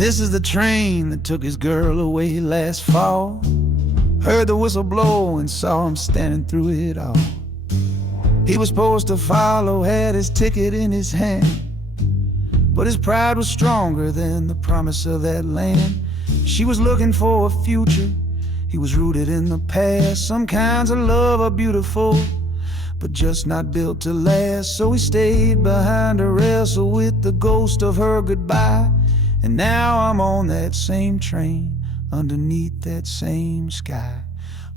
This is the train that took his girl away last fall. Heard the whistle blow and saw him standing through it all. He was supposed to follow, had his ticket in his hand, but his pride was stronger than the promise of that land. She was looking for a future, he was rooted in the past. Some kinds of love are beautiful, but just not built to last. So he stayed behind to wrestle with the ghost of her goodbye. And now I'm on that same train, underneath that same sky.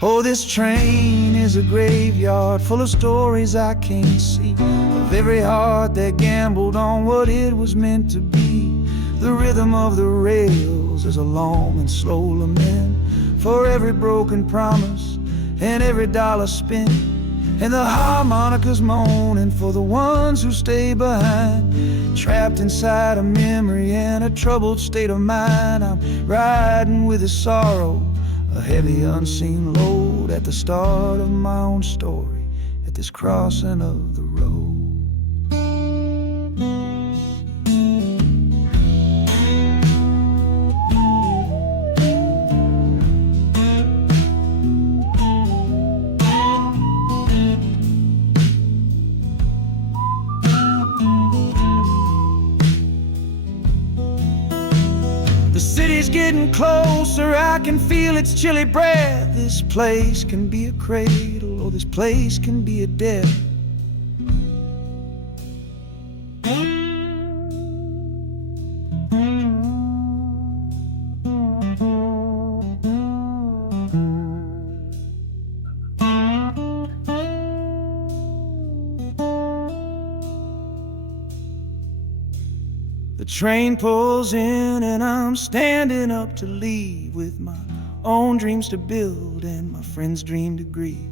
Oh, this train is a graveyard full of stories I can't see, of every heart that gambled on what it was meant to be. The rhythm of the rails is a long and slow lament for every broken promise and every dollar spent, and the harmonicas moaning for the ones who stay behind, trapped inside a memory and a troubled state of mind. I'm riding with a sorrow, a heavy unseen load, at the start of my own story, at this crossing of the road. The city's getting closer, I can feel its chilly breath. This place can be a cradle, or this place can be a death. The train pulls in and I'm standing up to leave, with my own dreams to build and my friend's dream to grieve.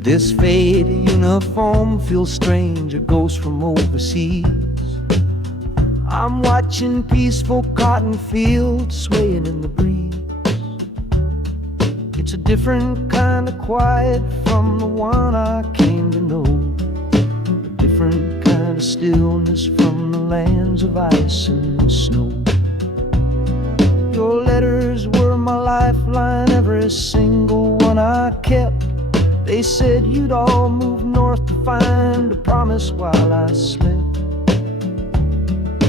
This faded uniform feels strange, a ghost from overseas. I'm watching peaceful cotton fields swaying in the breeze. It's a different kind of quiet from the one I came to know, a different kind of stillness from the lands of ice and snow. Your letters were my lifeline, every single one I kept. They said you'd all move north to find a promise while I slept.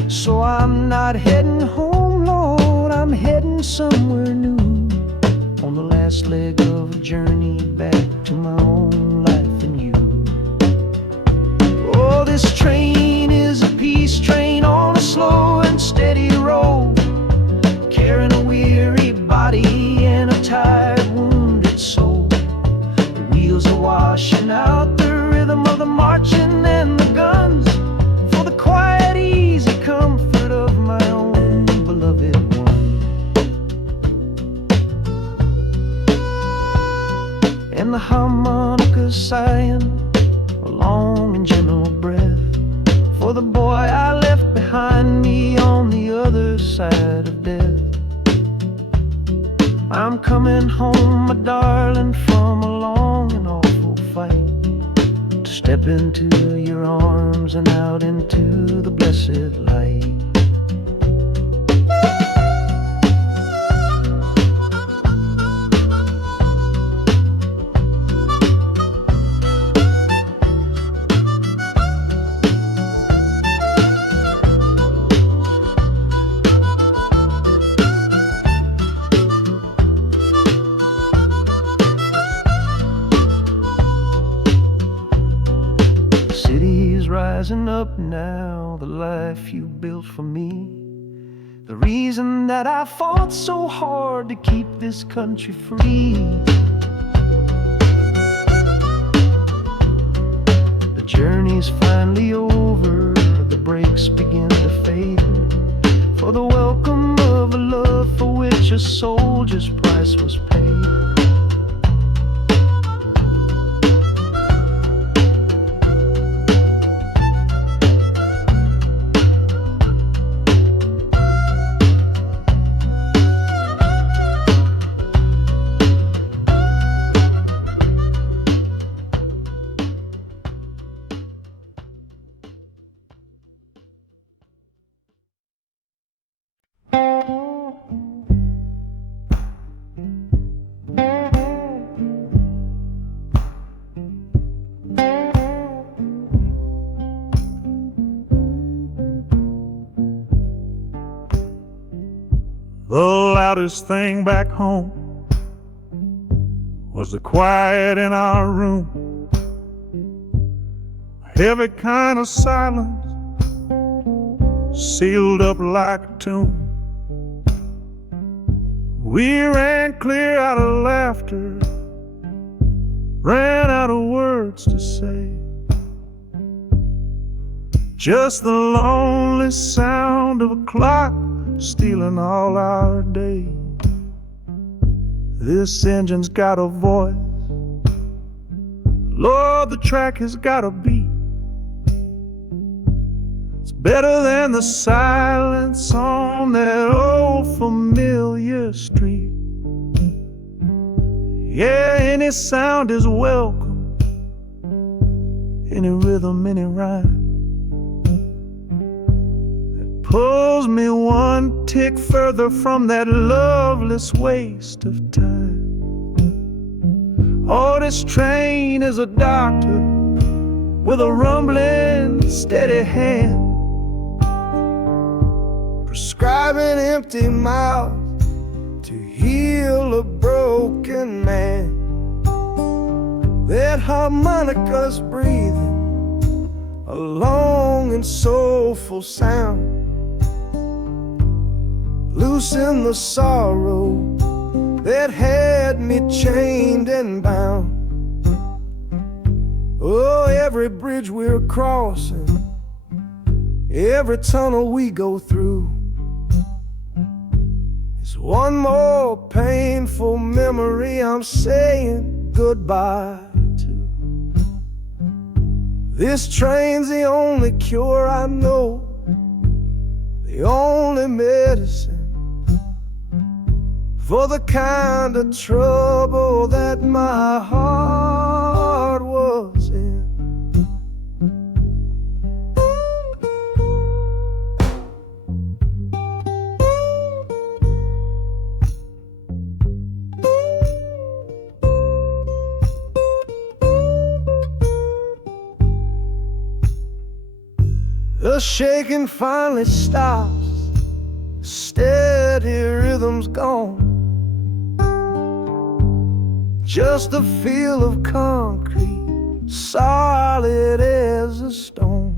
So I'm not heading home, Lord, I'm heading somewhere new, on the last leg of a journey back to my own life and you. Oh, this train is a peace train on a slow and steady road, carrying a weary body and a tired, wounded soul. Wheels are washing out the rhythm of the marching and the guns, for the quiet, easy comfort of my own beloved one. And the harmonicas sighing a long and gentle breath for the boy I left behind me on the other side of death. I'm coming home, my darling, from a long and awful fight, to step into your arms and out into the blessed light. Rising up now, the life you built for me, the reason that I fought so hard to keep this country free. The journey's finally over, brakes begin to fade, for the welcome of a love for which a soldier's price was paid. The loudest thing back home was the quiet in our room, a heavy kind of silence, sealed up like a tomb. We ran clear out of laughter, ran out of words to say, just the lonely sound of a clock stealing all our day. This engine's got a voice, Lord, the track has got a beat. It's better than the silence on that old familiar street. Yeah, any sound is welcome, any rhythm, any rhyme. Pulls me one tick further from that loveless waste of time. Oh, this train is a doctor with a rumbling, steady hand, prescribing empty mouths to heal a broken man. That harmonica's breathing a long and soulful sound, loosen the sorrow that had me chained and bound. Oh, every bridge we're crossing, every tunnel we go through, is one more painful memory I'm saying goodbye to. This train's the only cure I know, the only medicine for the kind of trouble that my heart was in. The shaking finally stops, steady rhythm's gone, just a feel of concrete, solid as a stone.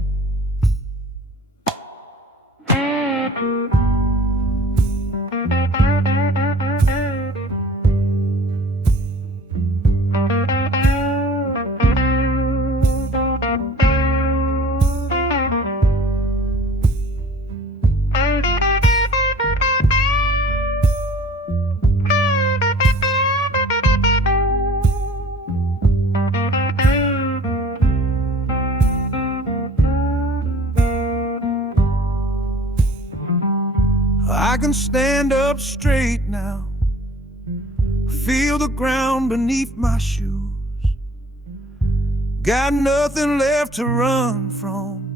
I can stand up straight now, feel the ground beneath my shoes. Got nothing left to run from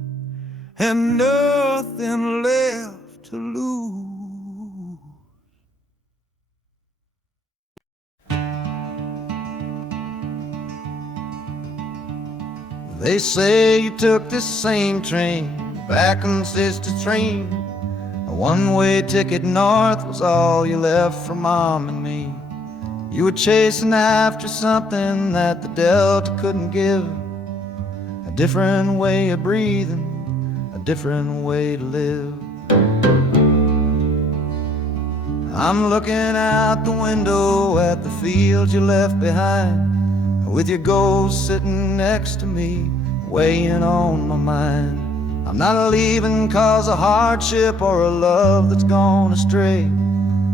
and nothing left to lose. They say you took this same train back on Sister Train. A one-way ticket north was all you left for Mom and me. You were chasing after something that the Delta couldn't give, a different way of breathing, a different way to live. I'm looking out the window at the fields you left behind, with your ghost sitting next to me, weighing on my mind. I'm not leaving cause of hardship or a love that's gone astray,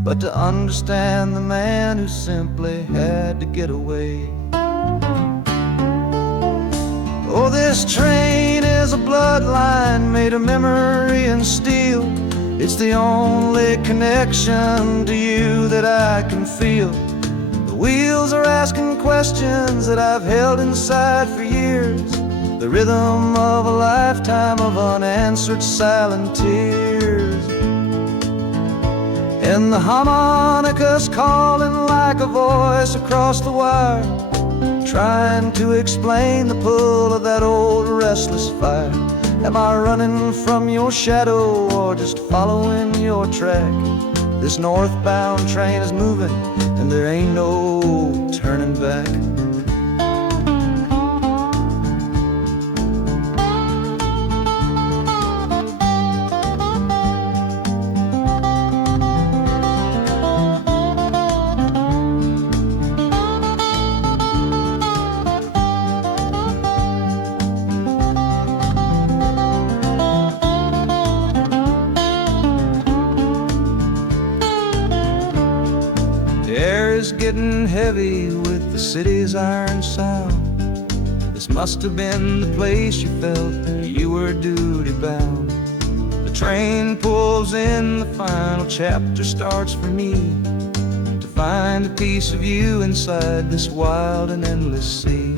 but to understand the man who simply had to get away. Oh, this train is a bloodline made of memory and steel. It's the only connection to you that I can feel. The wheels are asking questions that I've held inside for years, the rhythm of a lifetime of unanswered silent tears. And the harmonica's calling like a voice across the wire, trying to explain the pull of that old restless fire. Am I running from your shadow or just following your track? This northbound train is moving and there ain't no turning back. Getting heavy with the city's iron sound. This must have been the place you felt you were duty bound. The train pulls in, the final chapter starts for me, to find a piece of you inside this wild and endless sea.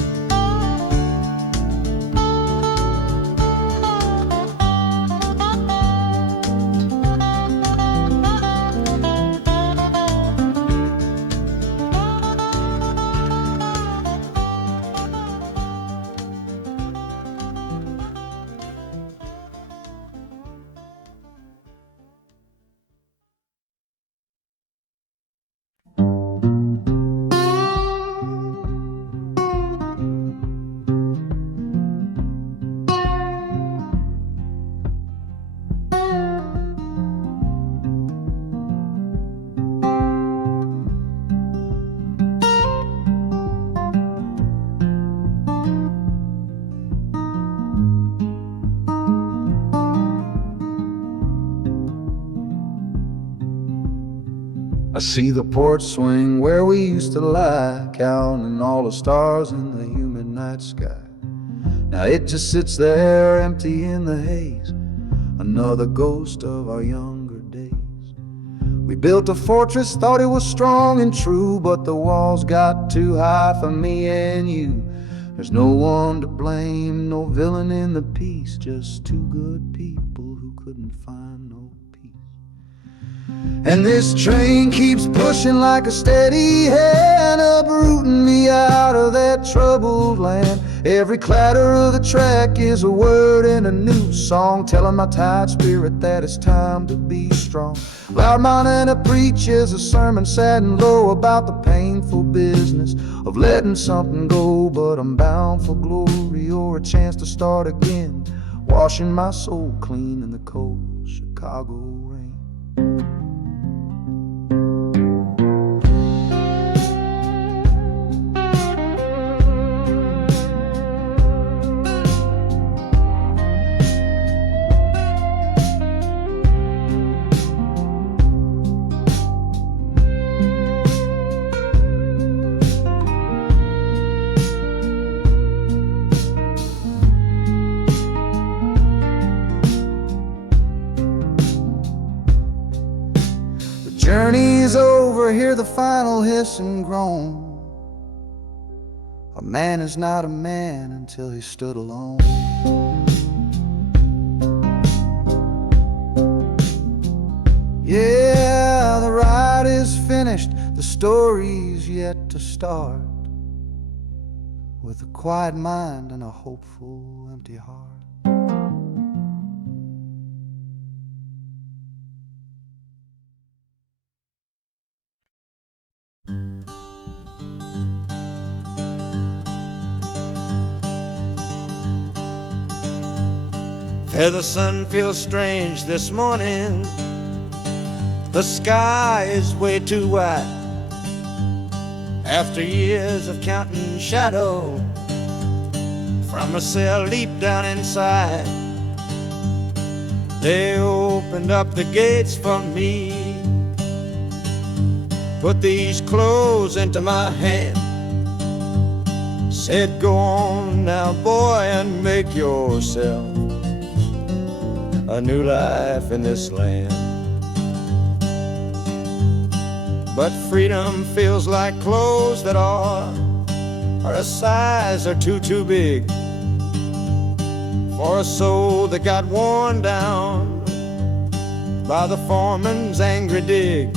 I see the porch swing where we used to lie, counting all the stars in the humid night sky. Now it just sits there empty in the haze, another ghost of our younger days. We built a fortress, thought it was strong and true, but the walls got too high for me and you. There's no one to blame, no villain in the piece, just two good people who couldn't find no peace. And this train keeps pushing like a steady hand, uprooting me out of that troubled land. Every clatter of the track is a word in a new song, telling my tired spirit that it's time to be strong. Loud Montana preaches a sermon sad and low about the painful business of letting something go, but I'm bound for glory or a chance to start again, washing my soul clean in the cold Chicago rain. Journey's over, hear the final hiss and groan. A man is not a man until he stood alone. Yeah, the ride is finished, the story's yet to start, with a quiet mind and a hopeful empty heart. The sun feels strange this morning. The sky is way too wide. After years of counting shadow from a cell deep down inside, They opened up the gates for me, put these clothes into my hand, said, go on now, boy, and make yourself a new life in this land. But freedom feels like clothes that are a size or two big for a soul that got worn down by the foreman's angry dig.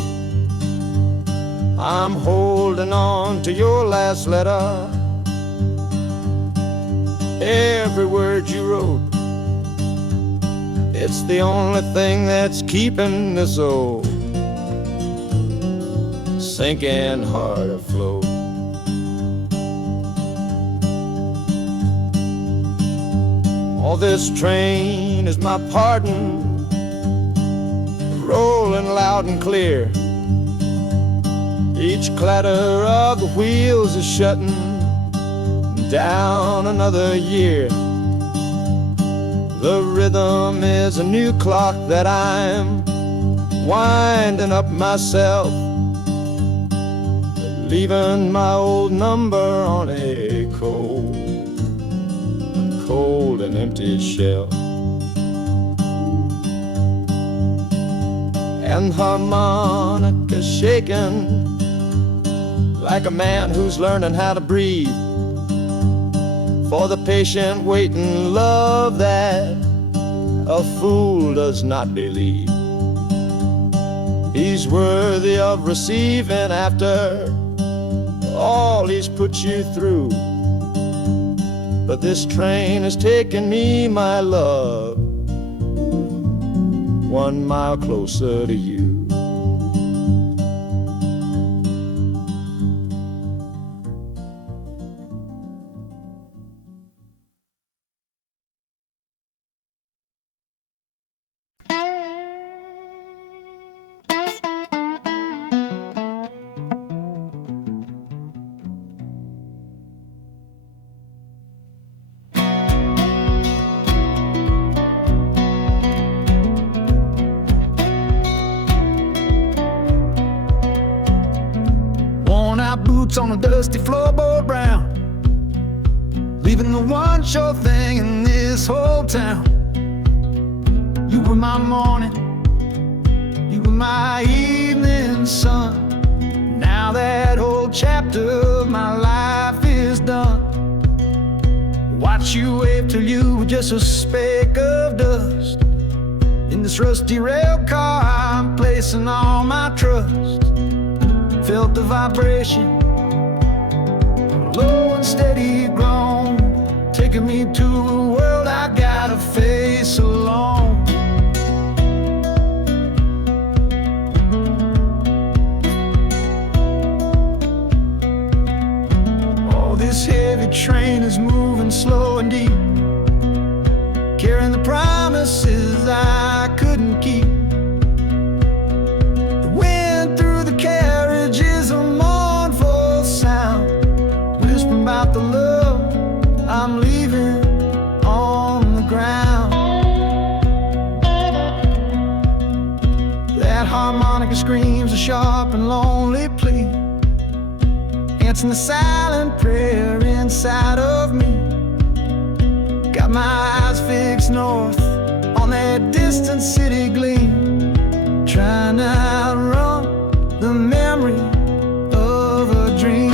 I'm holding on to your last letter, every word you wrote. It's the only thing that's keeping this old sinking heart afloat. Oh, this train is my pardon, rolling loud and clear. Each clatter of the wheels is shutting down another year. The rhythm is a new clock that I'm winding up myself, leaving my old number on a cold and empty shelf. And harmonica shaking like a man who's learning how to breathe, for the patient waiting love that a fool does not believe. He's worthy of receiving after all he's put you through. But this train has taken me, my love, 1 mile closer to you. Boots on a dusty floorboard brown, leaving the one sure thing in this whole town. You were my morning, you were my evening sun. Now that whole chapter of my life is done. Watch you wave till you were just a speck of dust. In this rusty rail car I'm placing all my trust. Felt the vibration, low and steady grown, taking me to a world I gotta face alone. Oh, this heavy train is moving slow and deep, carrying the promises I couldn't keep. The wind through the carriage is a mournful sound, whispering about the love I'm leaving on the ground. That harmonica screams a sharp and lonely plea, answering the silent prayer inside of me. Got my eyes fixed north on that distant city gleam, trying to outrun the memory of a dream.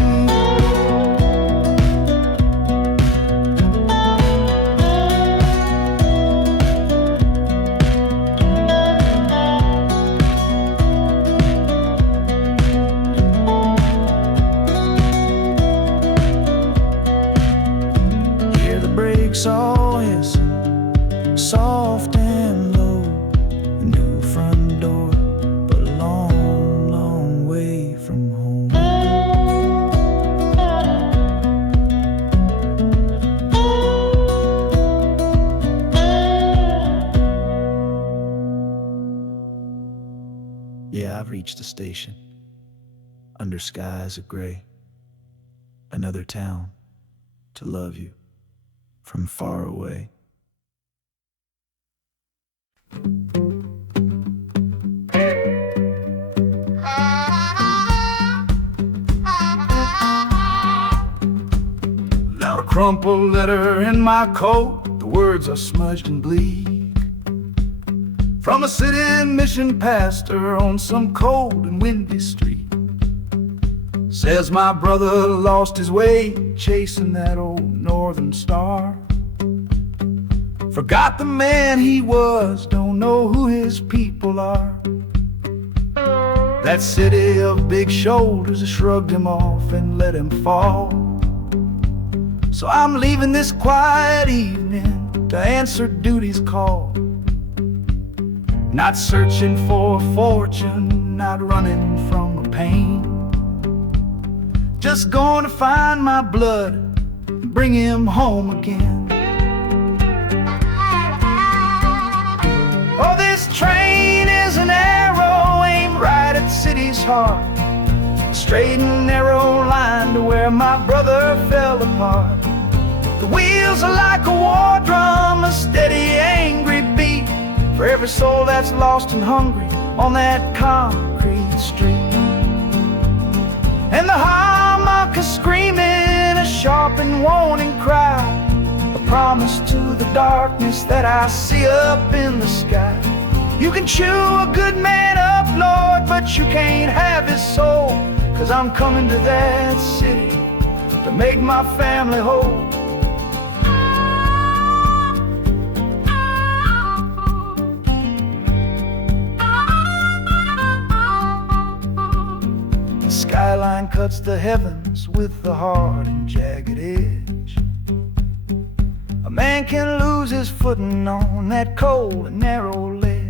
Hear the brakes all hiss, soft and low. A new front door, but a long, long way from home. Yeah, I've reached the station, under skies of gray. Another town to love you from far away. crumpled letter in my coat, the words are smudged and bleak. From a city mission pastor on some cold and windy street. Says my brother lost his way chasing that old northern star. Forgot the man he was, don't know who his people are. That city of big shoulders shrugged him off and let him fall. So I'm leaving this quiet evening to answer duty's call. Not searching for a fortune, not running from a pain. Just going to find my blood and bring him home again. Oh, this train is an arrow aimed right at the city's heart. A straight and narrow line to where my brother fell apart. The wheels are like a war drum, a steady, angry beat for every soul that's lost and hungry on that concrete street. And the harmonica screaming a sharp and warning cry, a promise to the darkness that I see up in the sky. You can chew a good man up, Lord, but you can't have his soul. 'Cause I'm coming to that city to make my family whole. The skyline cuts the heavens with the hard and jagged edge. A man can lose his footing on that cold and narrow ledge.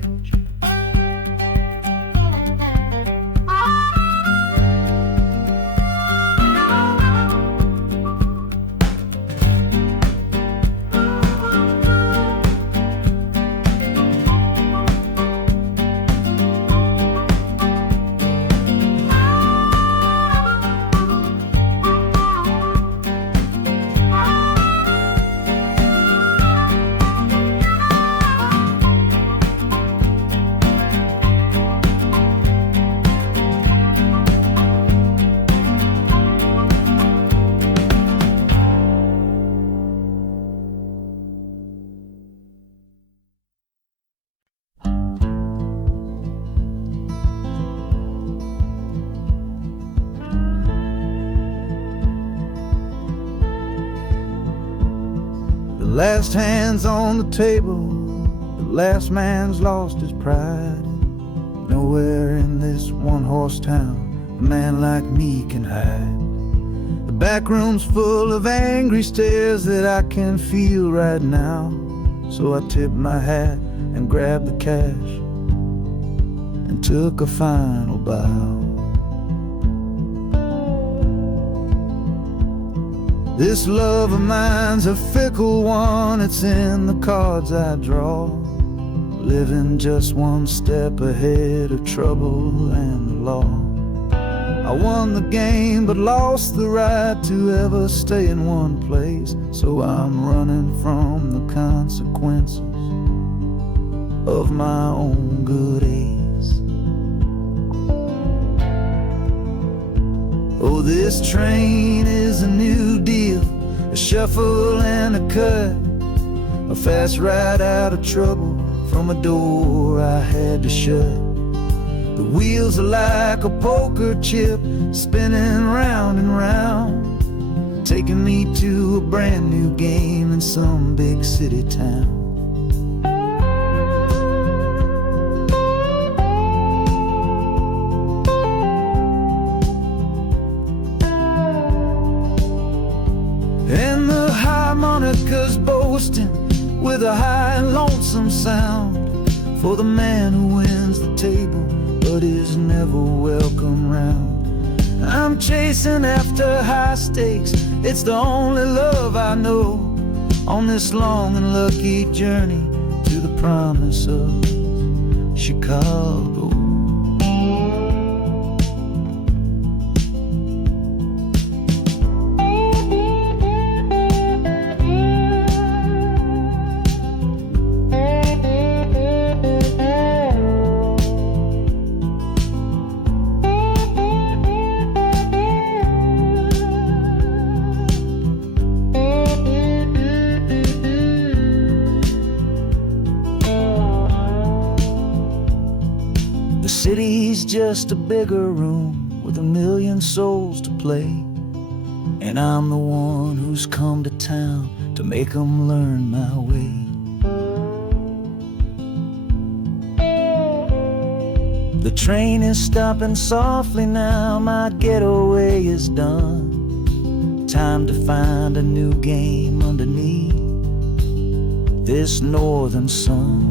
The last hand's on the table, the last man's lost his pride. Nowhere in this one-horse town a man like me can hide. The back room's full of angry stares that I can feel right now. So I tipped my hat and grabbed the cash and took a final bow. This love of mine's a fickle one, it's in the cards I draw. Living just one step ahead of trouble and the law. I won the game but lost the right to ever stay in one place. So I'm running from the consequences of my own good ace. Oh, this train is a new deal, a shuffle and a cut, a fast ride out of trouble from a door I had to shut. The wheels are like a poker chip, spinning round and round, taking me to a brand new game in some big city town. And the harmonica's boasting with a high and lonesome sound for the man who wins the table but is never welcome round. I'm chasing after high stakes, it's the only love I know on this long and lucky journey to the promise of Chicago. city's just a bigger room with a million souls to play. And I'm the one who's come to town to make 'em learn my way. The train is stopping softly now, my getaway is done. Time to find a new game underneath this northern sun.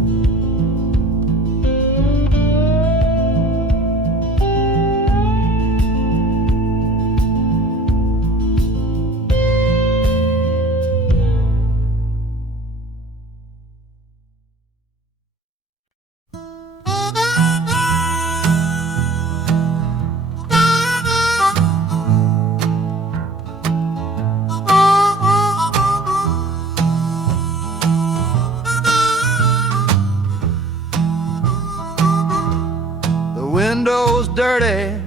Windows dirty,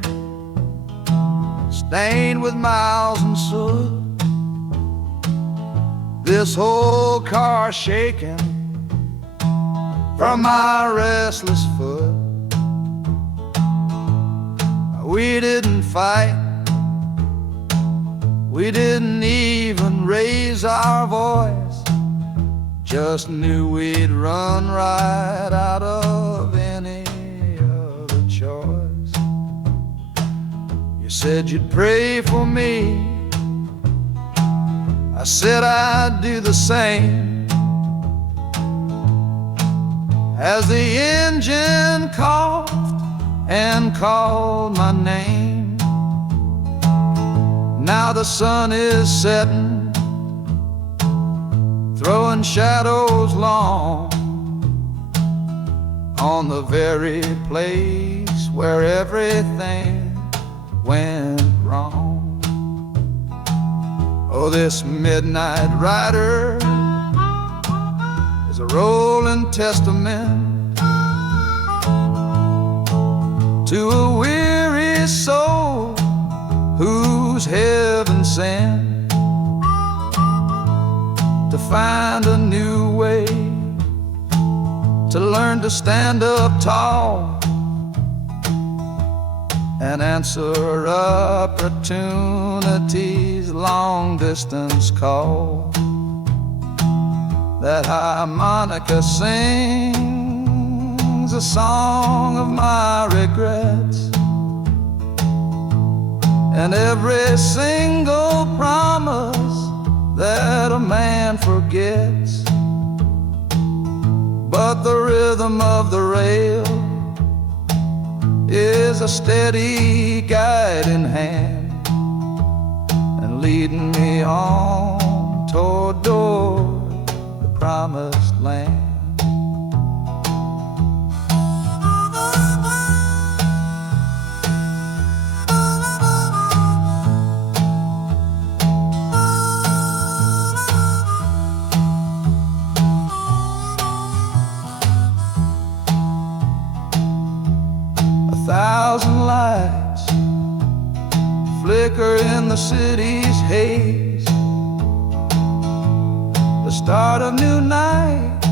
stained with miles and soot. This whole car shaking from my restless foot. We didn't fight, we didn't even raise our voice, just knew we'd run right out of any choice. You said you'd pray for me, I said I'd do the same. As the engine coughed and called my name, now the sun is setting, throwing shadows long on the very place where everything went wrong. Oh, this midnight rider is a rolling testament to a weary soul whose heaven sent to find a new way, to learn to stand up tall and answer opportunity's long-distance call. That harmonica sings a song of my regrets, and every single promise that a man forgets. But the rhythm of the rail is a steady guiding hand and leading me on toward the promised land. Thousand lights flicker in the city's haze, the start of new nights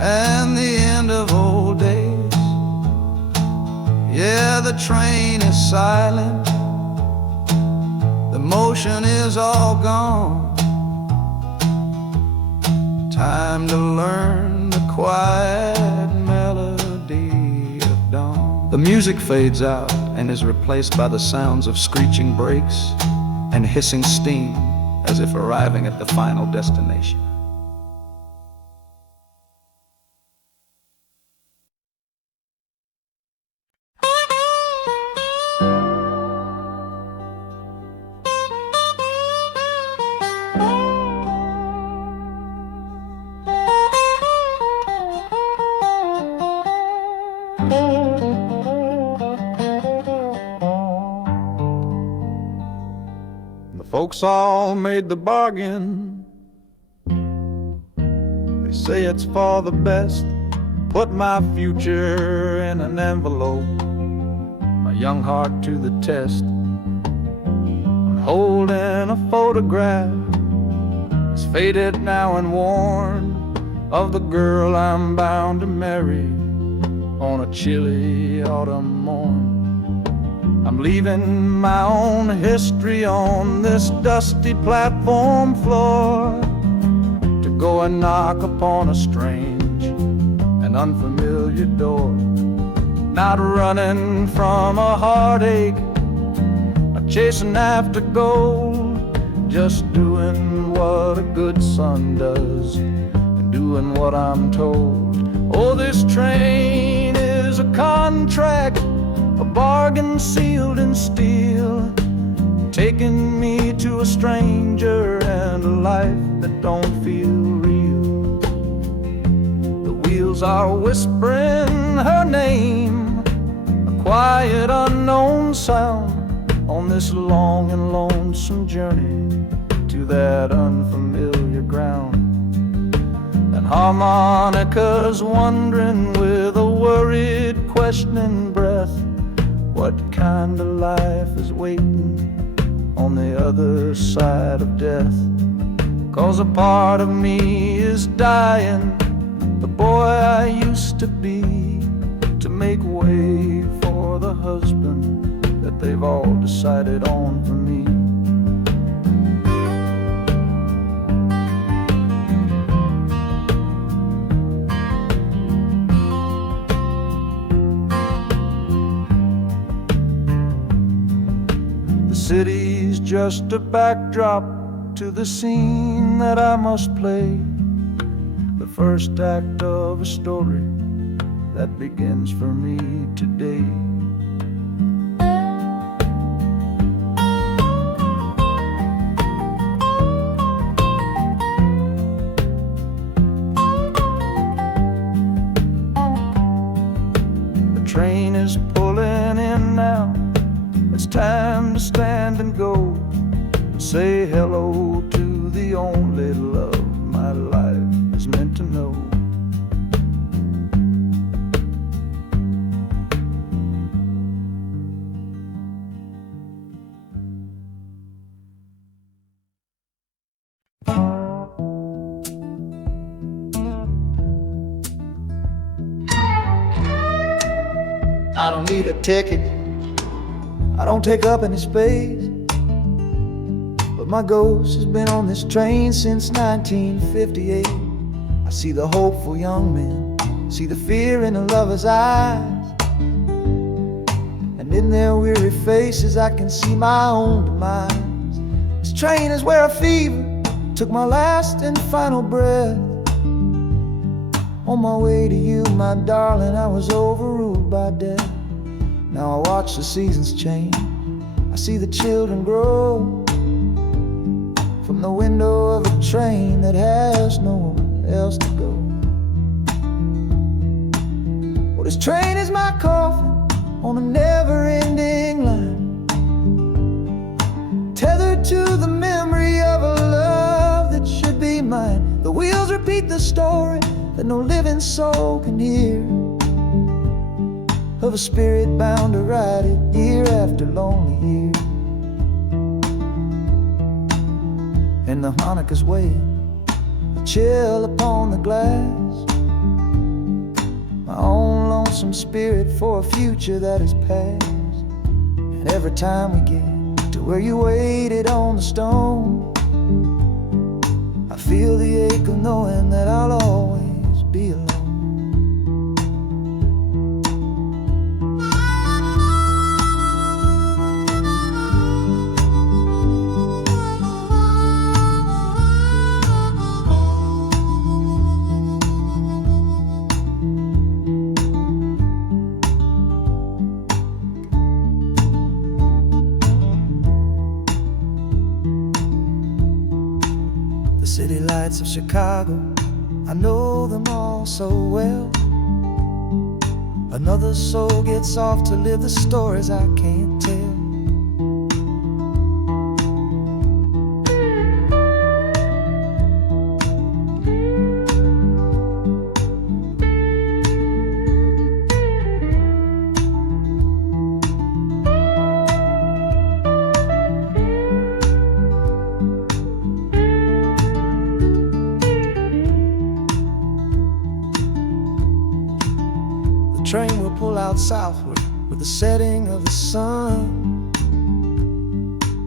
and the end of old days. Yeah, the train is silent, the motion is all gone. Time to learn the quiet melody of dawn. The music fades out and is replaced by the sounds of screeching brakes and hissing steam, as if arriving at the final destination. Folks all made the bargain. They say it's for the best. Put my future in an envelope, my young heart to the test. I'm holding a photograph, it's faded now and worn, of the girl I'm bound to marry. on a chilly autumn morn. I'm leaving my own history on this dusty platform floor to go and knock upon a strange and unfamiliar door. Not running from a heartache, not chasing after gold, just doing what a good son does and doing what I'm told. Oh, this train is a contract, a bargain sealed in steel, taking me to a stranger and a life that don't feel real. The wheels are whispering her name, a quiet unknown sound on this long and lonesome journey to that unfamiliar ground. And harmonicas wondering with a worried, questioning breath, what kind of life is waiting on the other side of death? 'Cause a part of me is dying, the boy I used to be, to make way for the husband that they've all decided on for me. The city's just a backdrop to the scene that I must play, the first act of a story that begins for me today. The train is pulling in now, it's time to stand and go and say hello to the only love my life is meant to know. I don't need a ticket, I don't take up any space, but my ghost has been on this train since 1958. I see the hopeful young men, see the fear in the lovers' eyes, and in their weary faces I can see my own demise. This train is where a fever took my last and final breath. On my way to you, my darling, I was overruled by death. Now I watch the seasons change, I see the children grow from the window of a train that has nowhere else to go. Well, this train is my coffin on a never-ending line, tethered to the memory of a love that should be mine. The wheels repeat the story that no living soul can hear, of a spirit bound to ride it year after lonely year. And the harmonicas weigh a chill upon the glass, my own lonesome spirit for a future that is past. And every time we get to where you waited on the stone, I feel the ache of knowing that I'll always be alone. City lights of Chicago, I know them all so well. Another soul gets off to live the stories I can't tell. train will pull out southward with the setting of the sun.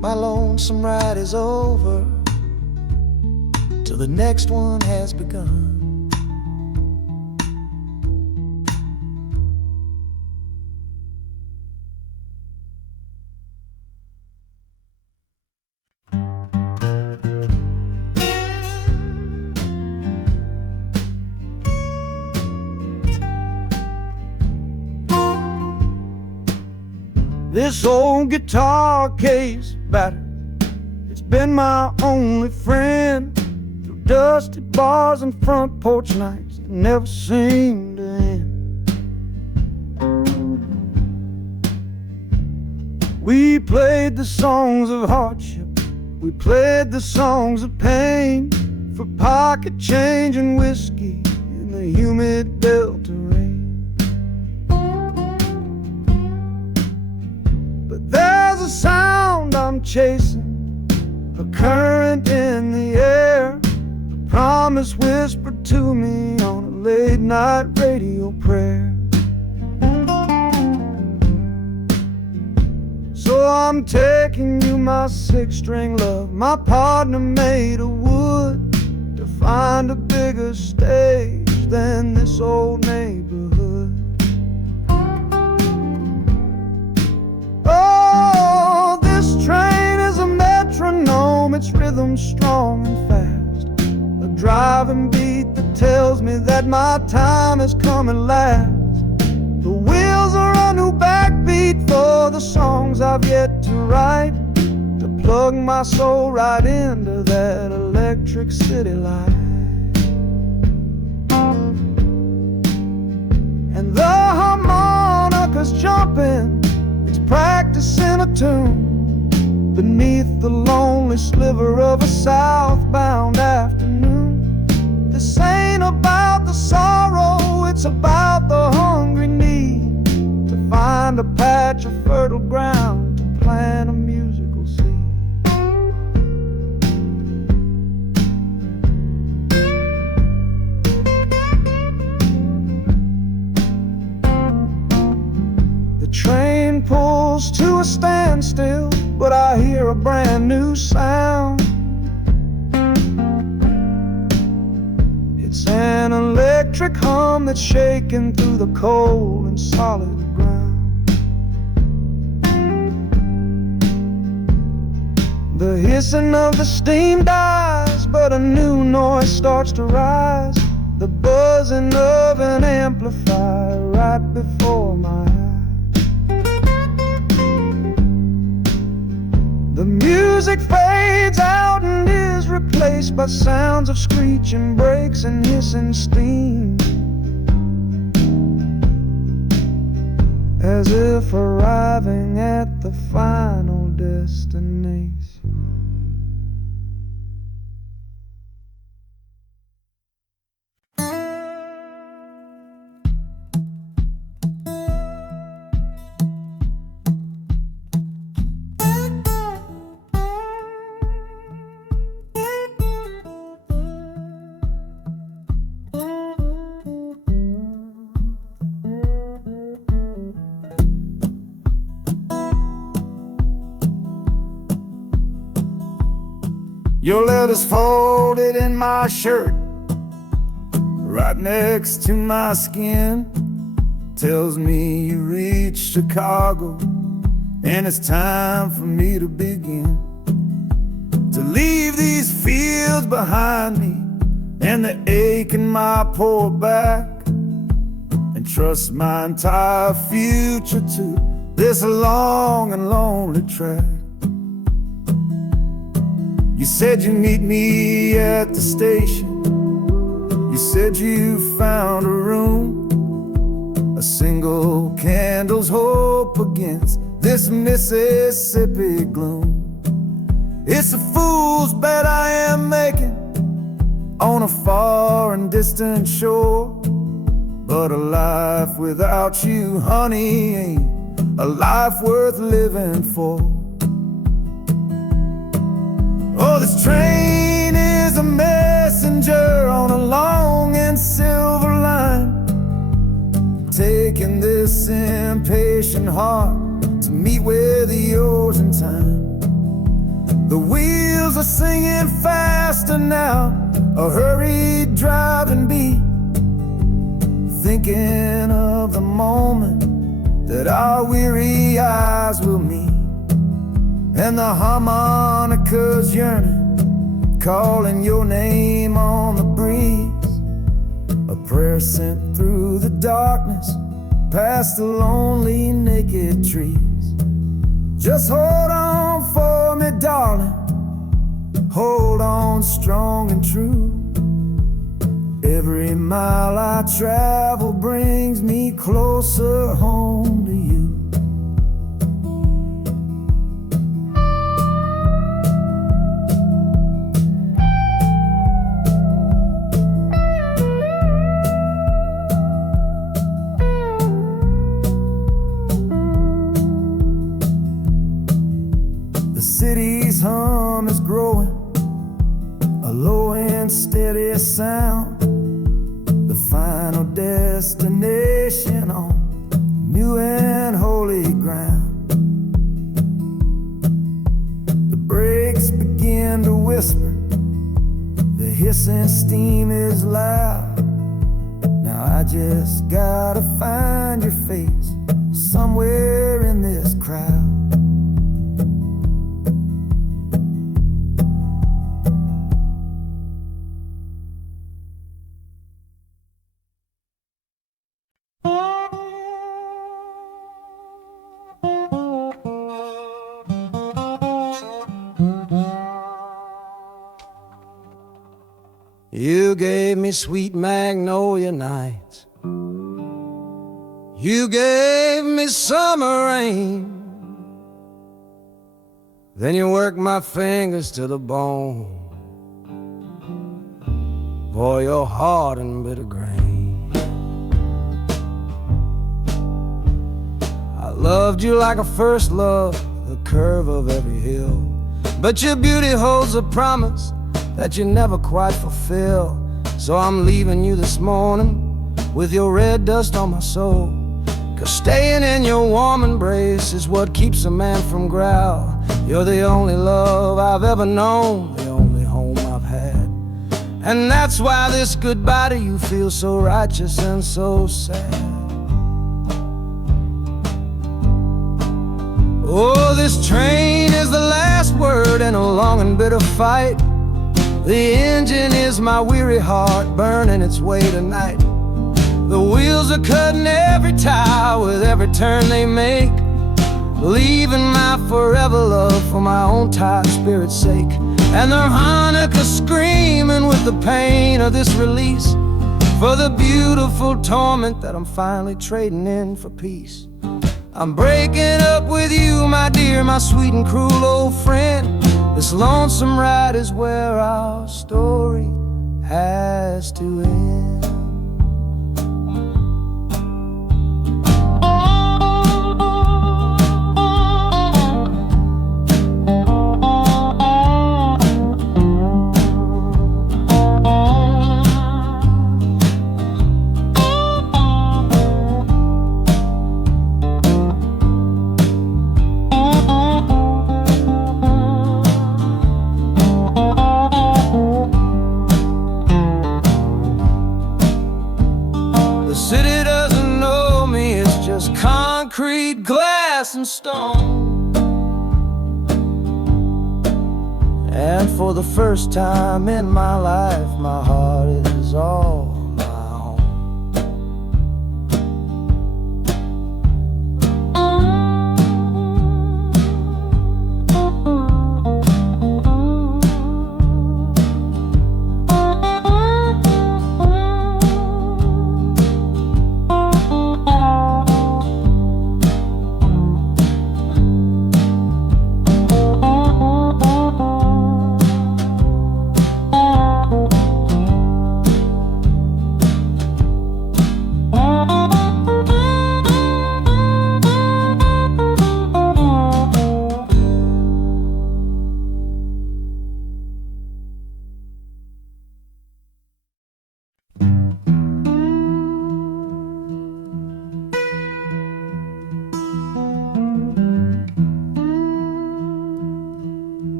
My lonesome ride is over till the next one has begun. This old guitar case battered, it's been my only friend through dusty bars and front porch nights that never seem to end. We played the songs of hardship, we played the songs of pain, for pocket change and whiskey in the humid Delta rain. There's a sound I'm chasing, a current in the air, a promise whispered to me on a late night radio prayer. So I'm taking you, my six-string love, my partner made of wood, to find a bigger stage than this old neighborhood. Oh, this train is a metronome, its rhythm strong and fast, a driving beat that tells me that my time has come at last. The wheels are a new backbeat for the songs I've yet to write, to plug my soul right into that electric city light. And the harmonica's jumping, practicing a tune beneath the lonely sliver of a southbound afternoon. This ain't about the sorrow, it's about the hungry need to find a patch of fertile ground to plant a musical seed. The train pulls to a standstill, but I hear a brand new sound. It's an electric hum that's shaking through the cold and solid ground. The hissing of the steam dies, but a new noise starts to rise, the buzzing of an amplifier right before my eyes. The music fades out and is replaced by sounds of screeching brakes and hissing steam, as if arriving at the final destination. Your letter's folded in my shirt, right next to my skin. Tells me you reached Chicago, and it's time for me to begin. To leave these fields behind me, and the ache in my poor back, and trust my entire future to this long and lonely track. You said you'd meet me at the station, you said you found a room, a single candle's hope against this Mississippi gloom. It's a fool's bet I am making on a far and distant shore, but a life without you, honey, ain't a life worth living for. Oh, this train is a messenger on a long and silver line, taking this impatient heart to meet with yours in time. The wheels are singing faster now, a hurried driving beat, thinking of the moment that our weary eyes will meet, and the harmonica's yearning, calling your name on the breeze. A prayer sent through the darkness, past the lonely naked trees. Just hold on for me, darling, hold on strong and true. Every mile I travel brings me closer home to you. The city's hum is growing, a low and steady sound. The final destination on new and holy ground. The brakes begin to whisper, the hissing steam is loud. Now I just gotta find your face somewhere in this crowd. You gave me sweet magnolia nights, you gave me summer rain, then you worked my fingers to the bone. Boy, you're hard and bitter grain. I loved you like a first love, the curve of every hill, but your beauty holds a promise that you never quite fulfill. So I'm leaving you this morning with your red dust on my soul, 'cause staying in your warm embrace is what keeps a man from growl. You're the only love I've ever known, the only home I've had, and that's why this goodbye to you feels so righteous and so sad. Oh, this train is the last word in a long and bitter fight. The engine is my weary heart, burning its way tonight. The wheels are cutting every tire with every turn they make, leaving my forever love for my own tired spirit's sake. And the harmonica screaming with the pain of this release, for the beautiful torment that I'm finally trading in for peace. I'm breaking up with you, my dear, my sweet and cruel old friend. This lonesome ride is where our story has to end. Concrete, glass, and stone. And for the first time in my life, my heart is all my own.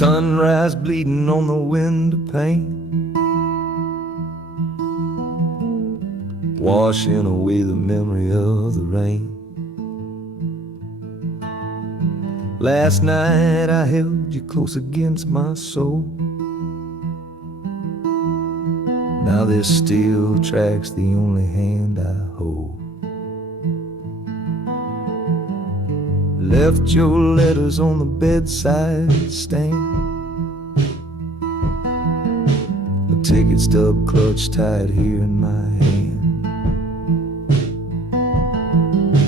sunrise bleeding on the window pane, washing away the memory of the rain. Last night I held you close against my soul. Now there's steel tracks, the only hand I hold. Left your letters on the bedside stand, a ticket stub clutched tight here in my hand.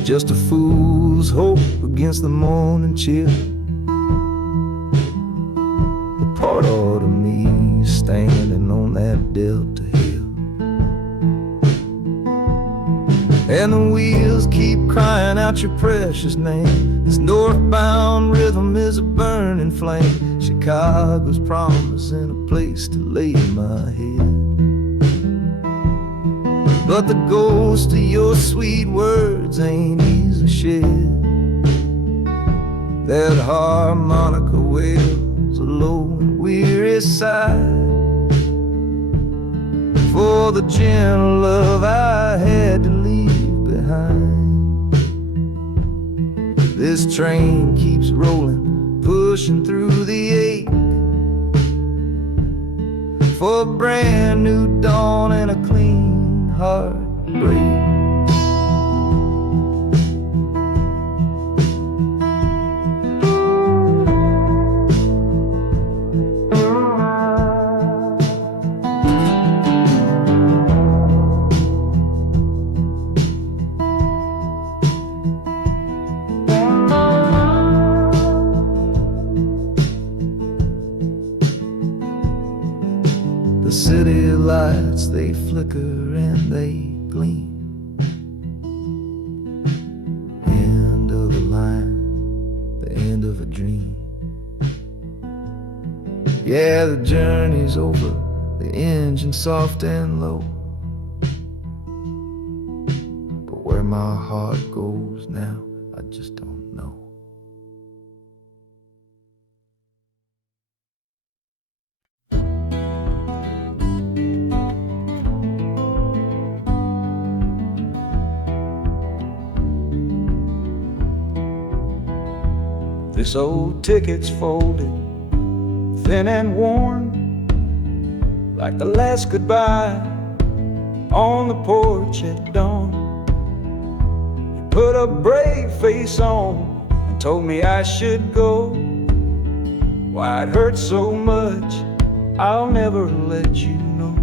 Just a fool's hope against the morning chill, the part of me standing on that Delta hill. And the wheels keep crying out your precious name. This northbound rhythm is a burning flame. Chicago's promising a place to lay my head. But the ghost of your sweet words ain't easy shed. That harmonica wails a low and weary sigh for the gentle love I had to leave behind. This train keeps rolling, pushing through the ache, for a brand new dawn and a clean heartbreak. The city lights, they flicker and they gleam. End of the line, the end of a dream. Yeah, the journey's over, the engine soft and low. But where my heart goes now, I just don't know. This old ticket's folded, thin and worn, like the last goodbye on the porch at dawn. You put a brave face on and told me I should go. Why it hurts so much, I'll never let you know.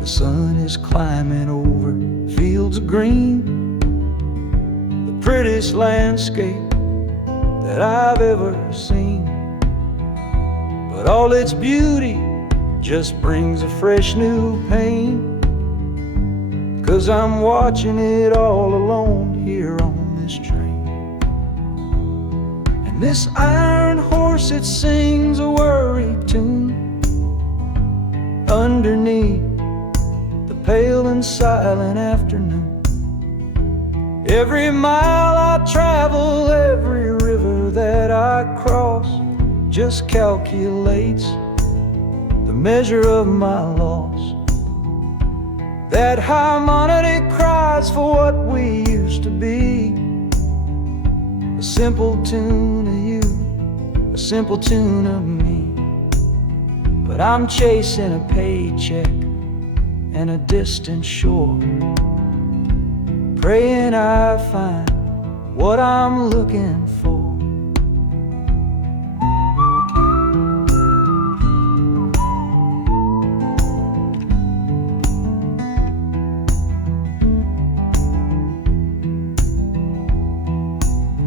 The sun is climbing over fields of green, prettiest landscape that I've ever seen. But all its beauty just brings a fresh new pain, 'cause I'm watching it all alone here on this train. And this iron horse, it sings a worry tune underneath the pale and silent afternoon. Every mile I travel, every river that I cross, just calculates the measure of my loss. That harmonic cries for what we used to be, a simple tune of you, a simple tune of me. But I'm chasing a paycheck and a distant shore, praying I find what I'm looking for.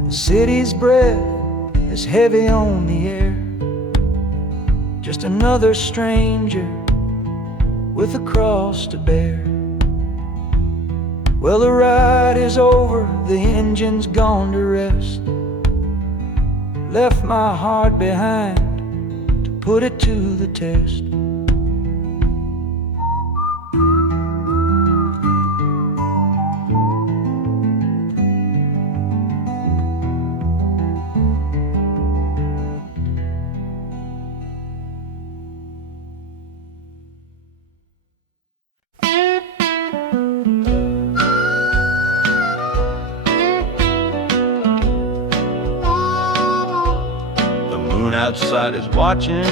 The city's breath is heavy on the air, just another stranger with a cross to bear. Well, the ride is over, the engine's gone to rest, left my heart behind to put it to the test. outside is watching,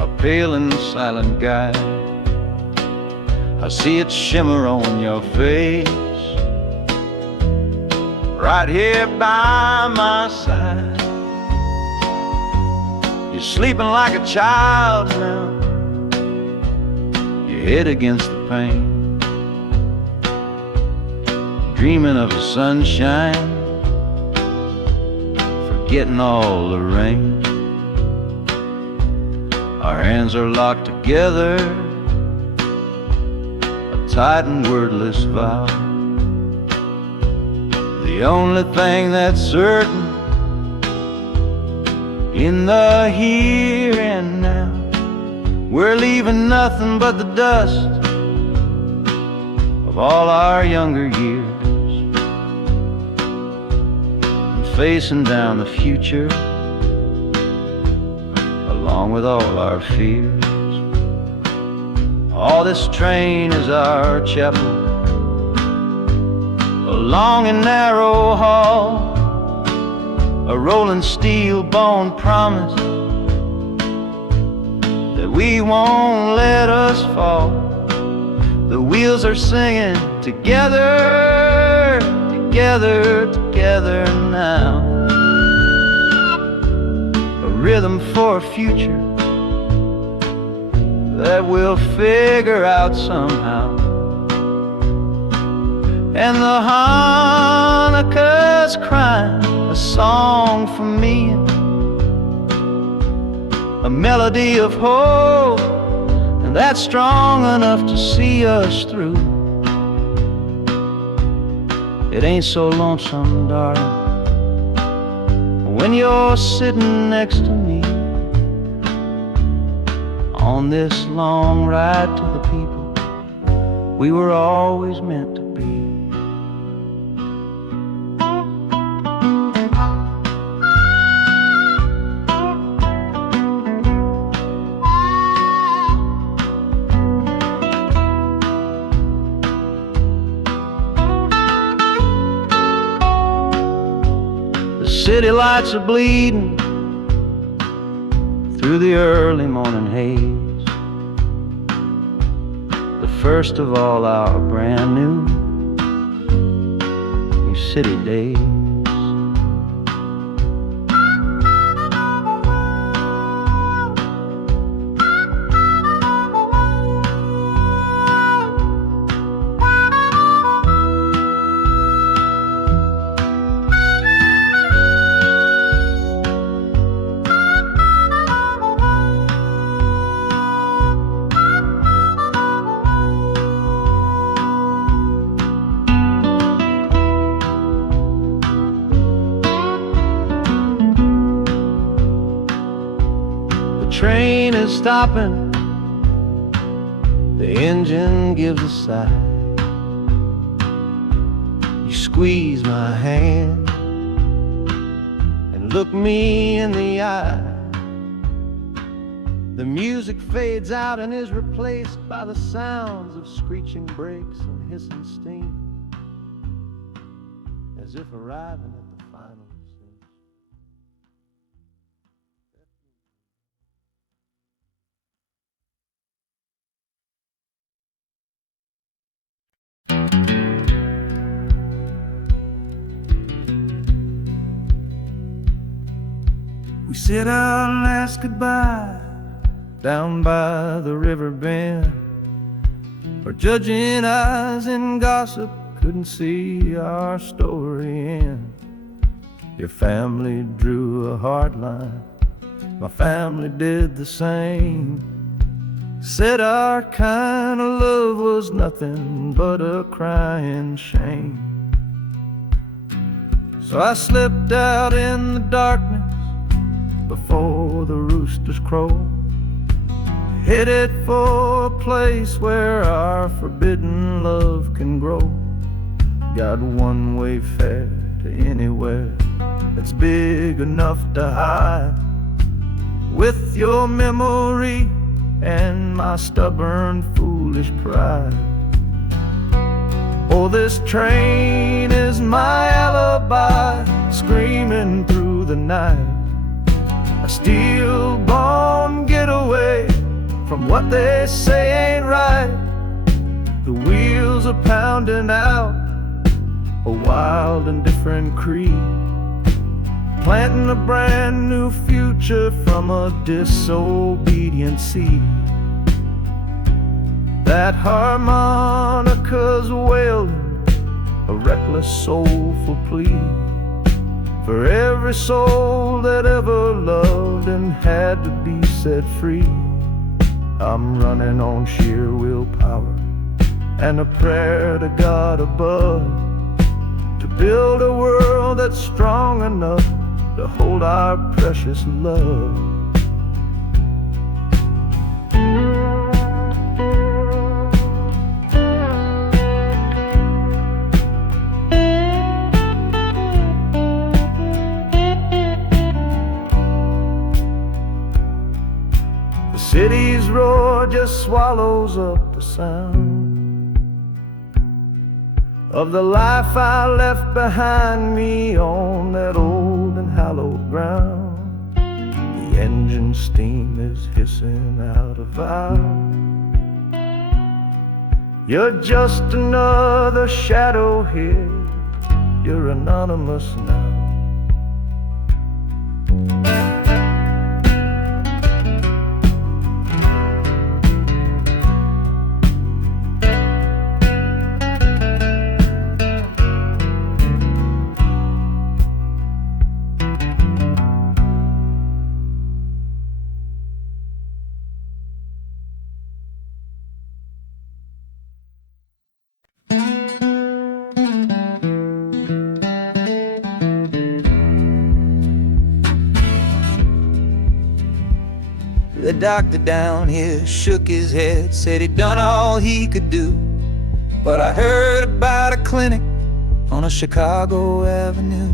a pale and silent guide. I see it shimmer on your face, right here by my side. You're sleeping like a child now, your head against the pane, dreaming of the sunshine, forgetting all the rain. Our hands are locked together, a tight and wordless vow. The only thing that's certain in the here and now, we're leaving nothing but the dust of all our younger years, and facing down the future along with all our fears. Oh, this train is our chapel, a long and narrow hall, a rolling steel bone promise that we won't let us fall. The wheels are singing together, together, together now, a rhythm for a future that we'll figure out somehow. And the Hanukkah's crying a song for me, a melody of hope, and that's strong enough to see us through. It ain't so lonesome, darling, when you're sitting next to me on this long ride to the people we were always meant to be. City lights are bleeding through the early morning haze, the first of all our brand new city days. Train is stopping, the engine gives a sigh. You squeeze my hand and look me in the eye. The music fades out and is replaced by the sounds of screeching brakes and hissing steam, as if arriving at the final scene. We sit out and ask goodbye down by the river bend, where judging eyes and gossip couldn't see our story end. Your family drew a hard line, my family did the same. Said our kind of love was nothing but a crying shame. So I slipped out in the darkness before the roosters crow, headed for a place where our forbidden love can grow. Got one-way fare to anywhere that's big enough to hide, with your memory and my stubborn, foolish pride. Oh, this train is my alibi, screaming through the night. steel-born getaway from what they say ain't right. The wheels are pounding out a wild and different creed, planting a brand new future from a disobedient seed. That harmonica's wailing a reckless soulful plea for every soul that ever loved and had to be set free. I'm running on sheer willpower and a prayer to God above to build a world that's strong enough to hold our precious love. The city's roar just swallows up the sound of the life I left behind me on that old and hallowed ground. The engine steam is hissing out a vow. You're just another shadow here, you're anonymous now. The doctor down here shook his head, said he'd done all he could do. But I heard about a clinic on a Chicago avenue.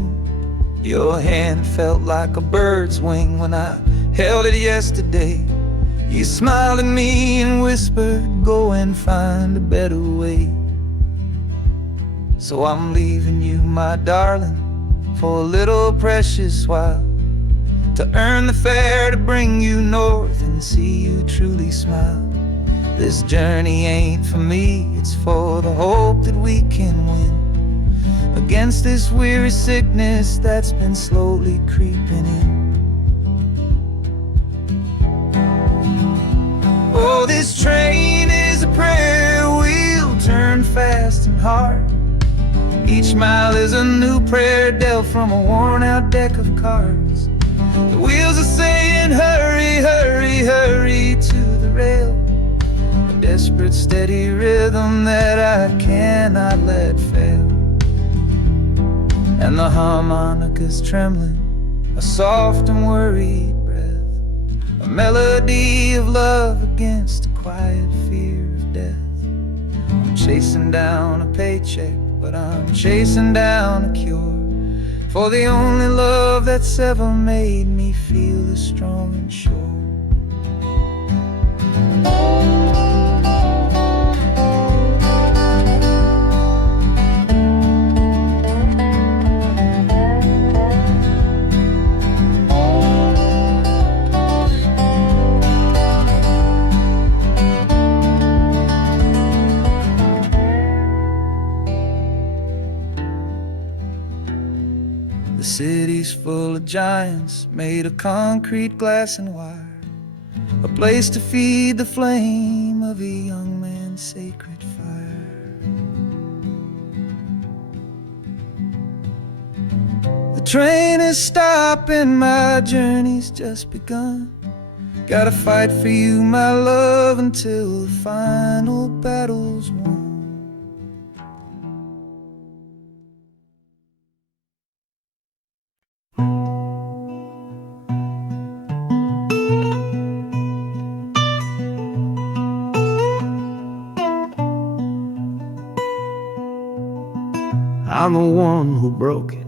Your hand felt like a bird's wing when I held it yesterday. You smiled at me and whispered, go and find a better way. So I'm leaving you, my darling, for a little precious while, to earn the fare to bring you north and see you truly smile. This journey ain't for me, it's for the hope that we can win against this weary sickness that's been slowly creeping in. Oh, this train is a prayer wheel turned fast and hard. Each mile is a new prayer dealt from a worn-out deck of cards. The wheels are saying, hurry, hurry, hurry to the rail. A desperate, steady rhythm that I cannot let fail. And the harmonica's trembling, a soft and worried breath, a melody of love against a quiet fear of death. I'm chasing down a paycheck, but I'm chasing down a cure for the only love that's ever made me feel this strong and sure. The city's full of giants made of concrete, glass, and wire, a place to feed the flame of a young man's sacred fire. The train is stopping, my journey's just begun. Gotta fight for you, my love, until the final battle's won. I'm the one who broke it,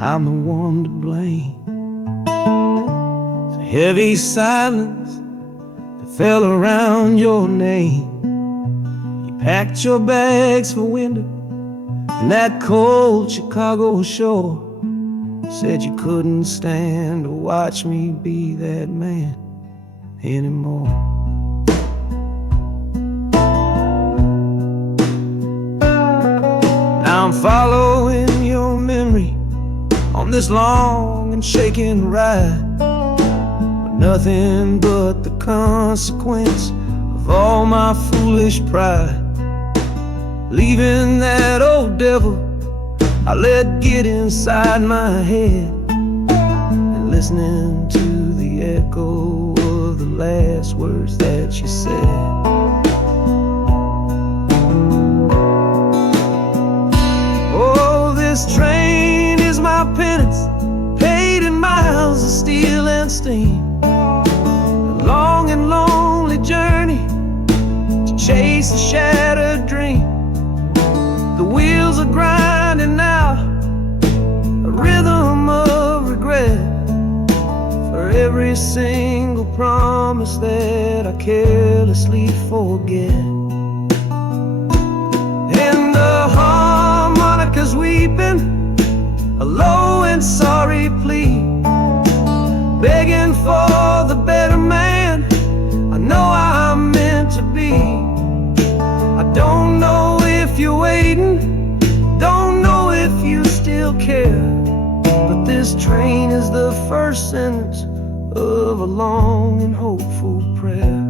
I'm the one to blame. The heavy silence that fell around your name. You packed your bags for winter in that cold Chicago shore. Said you couldn't stand to watch me be that man anymore. Now I'm following your memory on this long and shaking ride, with nothing but the consequence of all my foolish pride. Leaving that old devil I let get inside my head, and listening to the echo of the last words that you said. Oh, this train is my penance, paid in miles of steel and steam. A long and lonely journey to chase a shattered dream. The wheels are grinding out a rhythm of regret for every single promise that I carelessly forget. And the harmonica's weeping a low and sorry plea, begging for the better man I know I'm meant to be. I don't know if you're waiting, don't know if you still care, but this train is the first sentence of a long and hopeful prayer.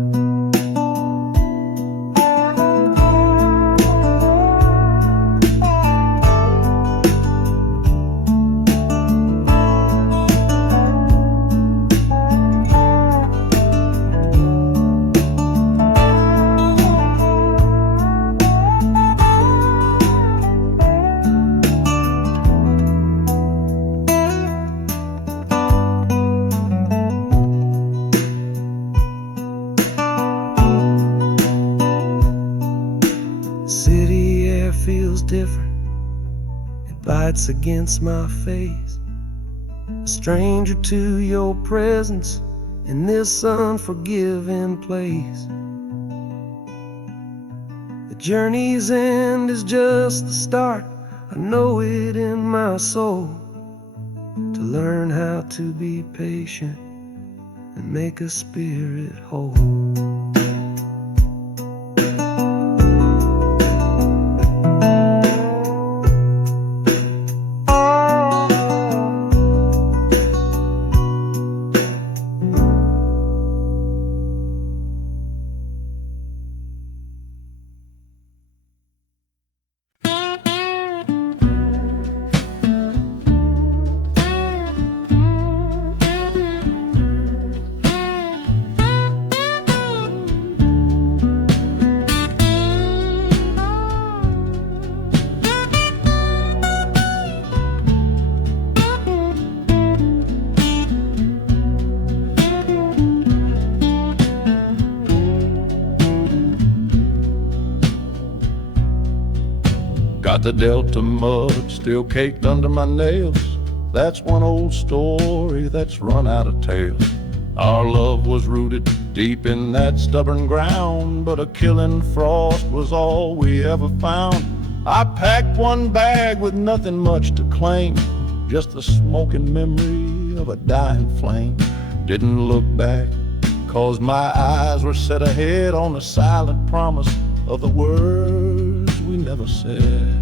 City air feels different, it bites against my face. A stranger to your presence in this unforgiving place. The journey's end is just the start, I know it in my soul. To learn how to be patient and make a spirit whole. Got the Delta mud still caked under my nails. That's one old story that's run out of tales. Our love was rooted deep in that stubborn ground, but a killing frost was all we ever found. I packed one bag with nothing much to claim, just the smoking memory of a dying flame. Didn't look back, 'cause my eyes were set ahead on the silent promise of the words we never said.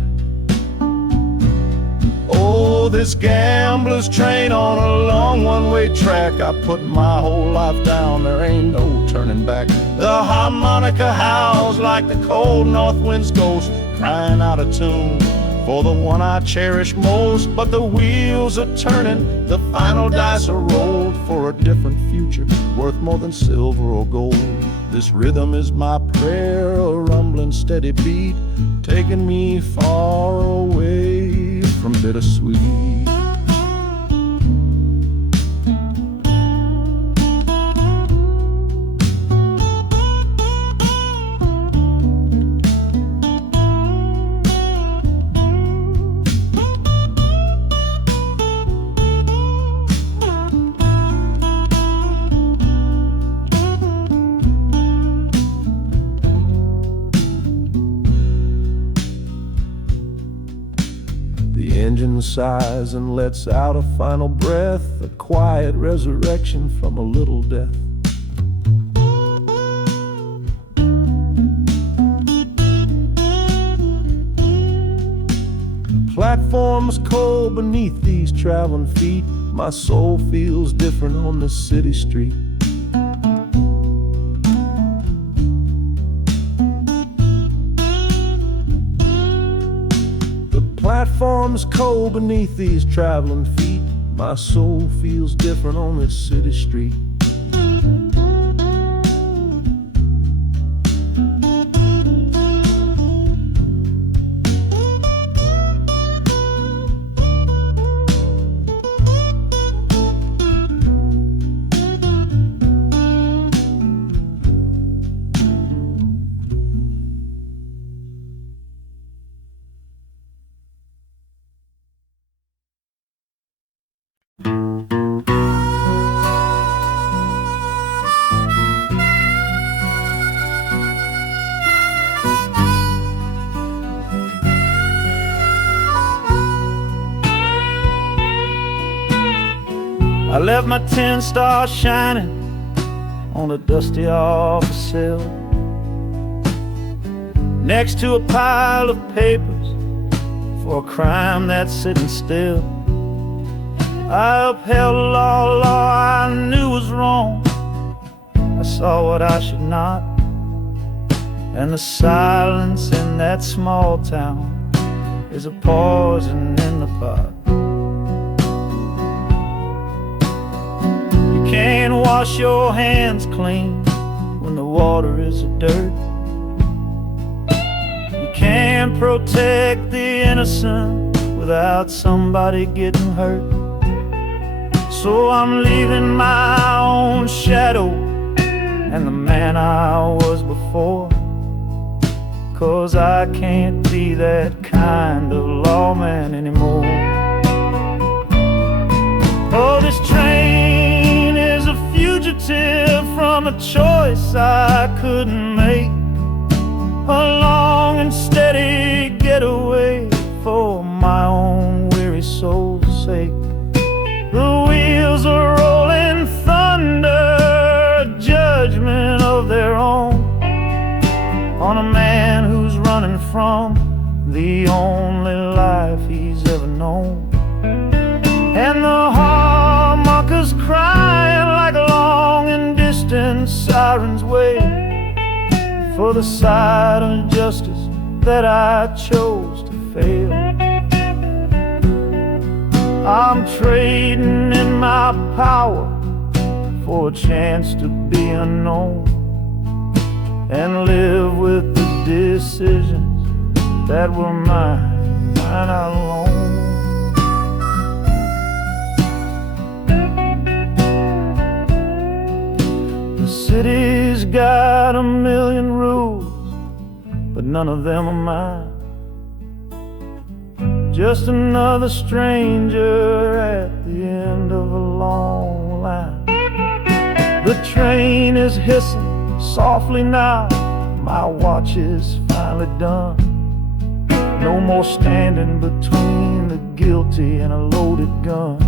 Oh, this gambler's train on a long one-way track. I put my whole life down, there ain't no turning back. The harmonica howls like the cold north wind's ghost, crying out a tune for the one I cherish most. But the wheels are turning, the final dice are rolled for a different future, worth more than silver or gold. This rhythm is my prayer, a rumbling steady beat, taking me far away from bittersweet. sighs and lets out a final breath, a quiet resurrection from a little death. The platform's cold beneath these traveling feet. My soul feels different on this city street. Platform's cold beneath these traveling feet. My soul feels different on this city street. I left my 10 stars shining on a dusty office sill, next to a pile of papers for a crime that's sitting still. I upheld a law I knew was wrong. I saw what I should not, and the silence in that small town is a poison in the pot. You can't wash your hands clean when the water is of dirt. You can't protect the innocent without somebody getting hurt. So I'm leaving my own shadow and the man I was before, 'cause I can't be that kind of lawman anymore. Oh, this train is a fugitive from a choice I couldn't make, a long and steady getaway for my own weary soul's sake. The wheels are rolling thunder, a judgment of their own, on a man who's running from the only life he's ever known. And the harmonicas crying like long and distant sirens wait for the side of justice that I chose to fail. I'm trading in my power for a chance to be unknown and live with the decisions that were mine alone. The city's got a million rules, but none of them are mine. Just another stranger at the end of a long line. The train is hissing softly now, my watch is finally done. No more standing between the guilty and a loaded gun.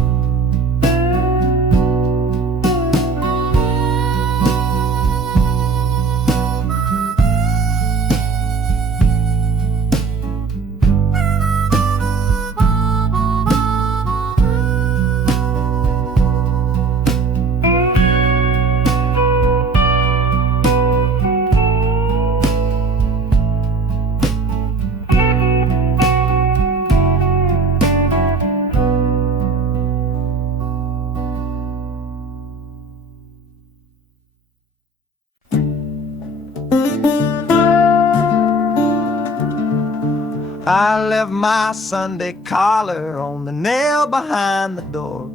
I left my Sunday collar on the nail behind the door.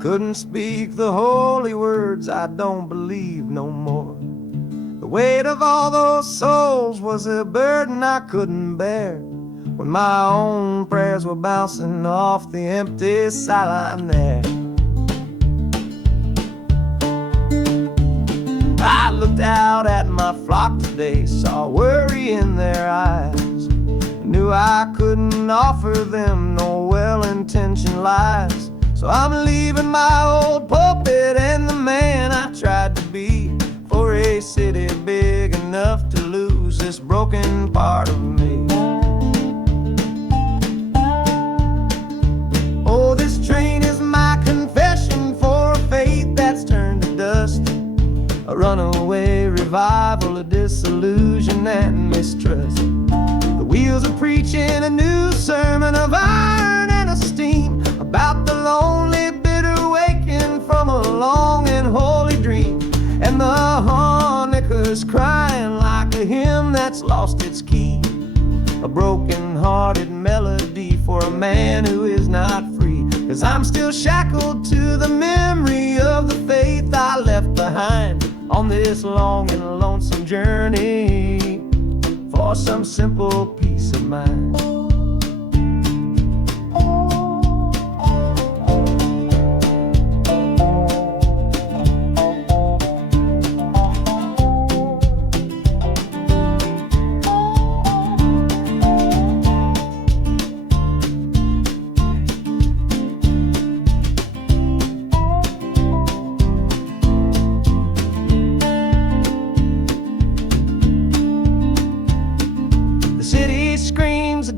Couldn't speak the holy words, I don't believe no more. The weight of all those souls was a burden I couldn't bear, when my own prayers were bouncing off the empty sideline there. I looked out at my flock today, saw worry in their eyes, knew I couldn't offer them no well intention lies. So I'm leaving my old pulpit and the man I tried to be, for a city big enough to lose this broken part of me. Oh, this train is my confession for a faith that's turned to dust, a runaway revival of disillusion and mistrust. The wheels are preaching a new sermon of iron and of steam, about the lonely, bitter waking from a long and holy dream. And the harmonicas crying like a hymn that's lost its key, a broken-hearted melody for a man who is not free. 'Cause I'm still shackled to the memory of the faith I left behind on this long and lonesome journey for some simple peace of mind.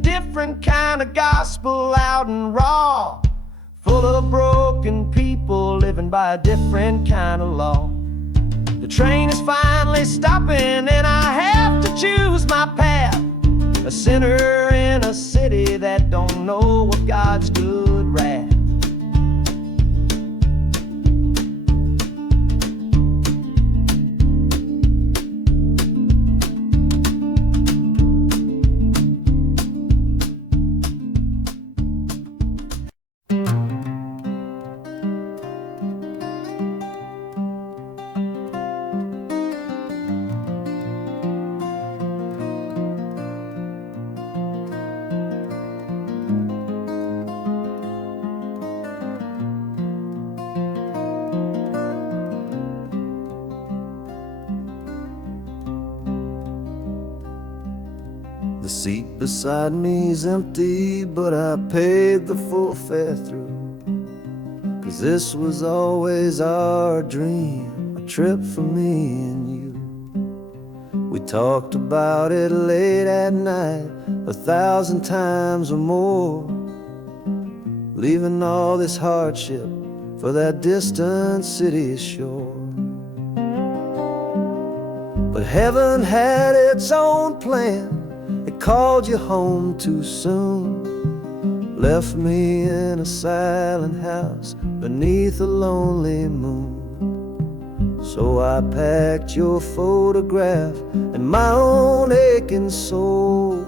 Different kind of gospel, loud and raw, full of broken people living by a different kind of law. The train is finally stopping and I have to choose my path, a sinner in a city that don't know what God's good wrath. The seat beside me's empty, but I paid the full fare through. 'Cause this was always our dream, a trip for me and you. We talked about it late at night, 1,000 times or more, leaving all this hardship for that distant city shore. But heaven had its own plan. It called you home too soon, left me in a silent house beneath a lonely moon. So I packed your photograph and my own aching soul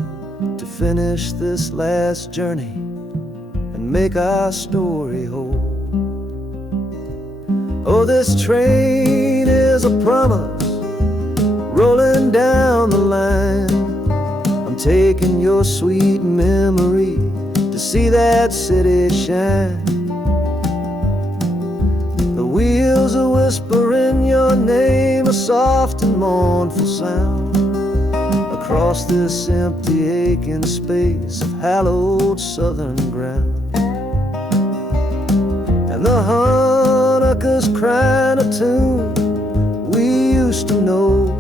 to finish this last journey and make our story whole. Oh, this train is a promise rolling down the line, taking your sweet memory to see that city shine. The wheels are whispering your name, a soft and mournful sound, across this empty aching space of hallowed southern ground. And the harmonicas crying a tune we used to know,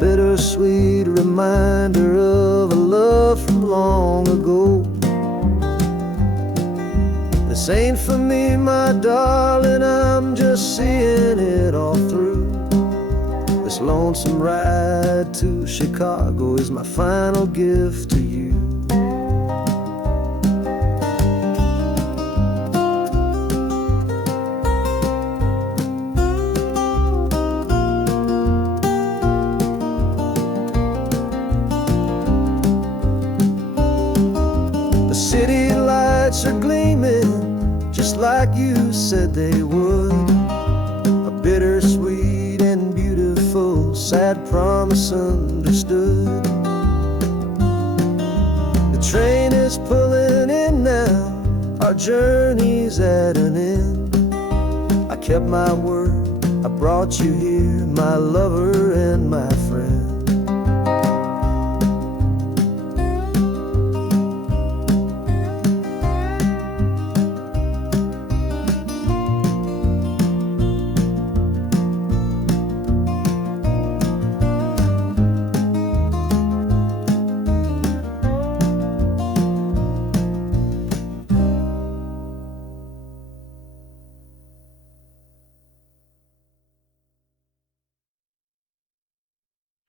bittersweet reminder of a love from long ago. This ain't for me, my darling, I'm just seeing it all through. This lonesome ride to Chicago is my final gift to you. City lights are gleaming just like you said they would, a bittersweet and beautiful sad promise understood. The train is pulling in now, our journey's at an end. I kept my word, I brought you here, my lover and my friend.